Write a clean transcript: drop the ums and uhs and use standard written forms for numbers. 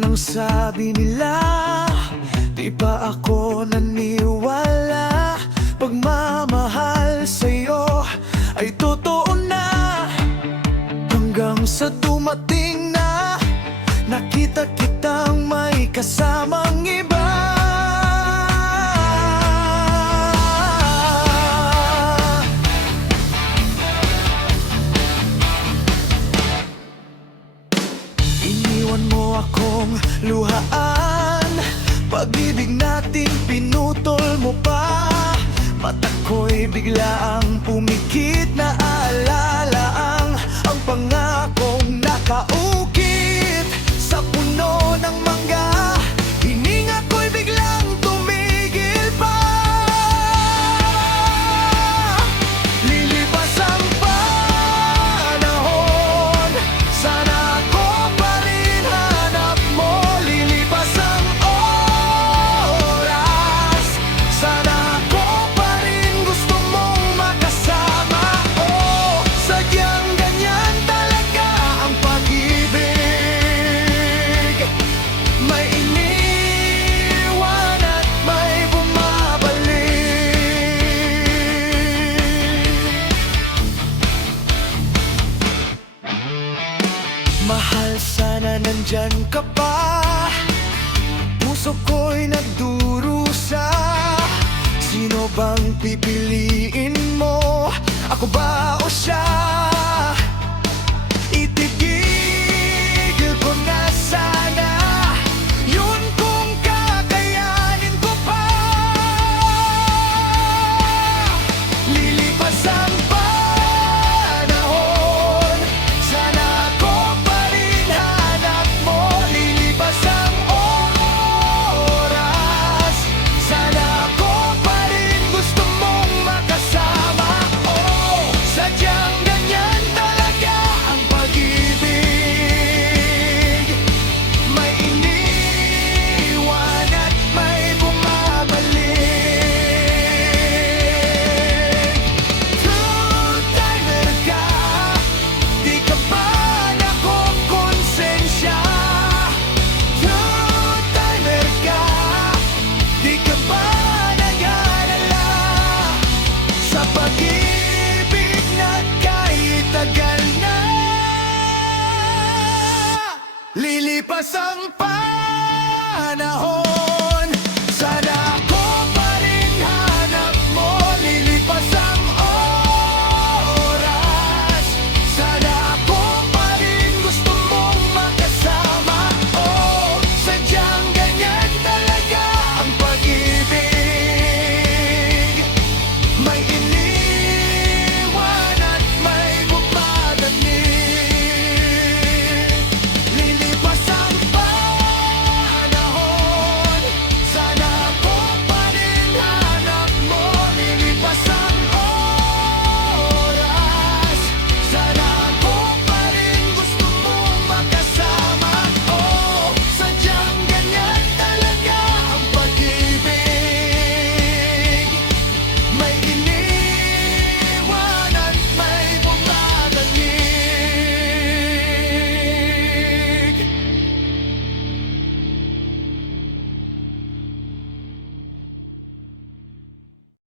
Anong sabi nila? Di ba ako naniwala? Pagmamahal sa'yo ay totoo na. Hanggang sa dumating na nakita kitang may kasamang iba. Iniwan mo akong luhaan, pag-ibig natin pinutol mo pa. Mata ko'y biglaang pumikit, na alala ang pangakong nakaukit sa puno ng mangga. Hininga ko'y biglang tumigil pa. Lilipas ang panahon, sana ako pa rin hanap mo. Lilipas ang oras, sana ako pa rin gusto mong makasama. Oh, sadyang ganyan talaga ang pag-ibig. May iniwan at may bumabalik. Mahal, sana nandyan ka pa. Puso ko'y nagdurusa. Sino bang pipiliin mo? Ako ba o siya? Itigil ko na sana yun kung kakayanin ko pa. Lilipas ang panahon, sana ako pa rin hanap mo. Lilipas ang oras, sana ako pa rin gusto mong makasama. Oh, sadyang ganyan talaga ang pag-ibig. May iniwan at may bumabalik. Two-timer ka, di ka ba nakokonsensya? Two-timer ka, di ka ba nag-aalala sa pag-ibig na kahit tagal na? Lilipas ang panahon,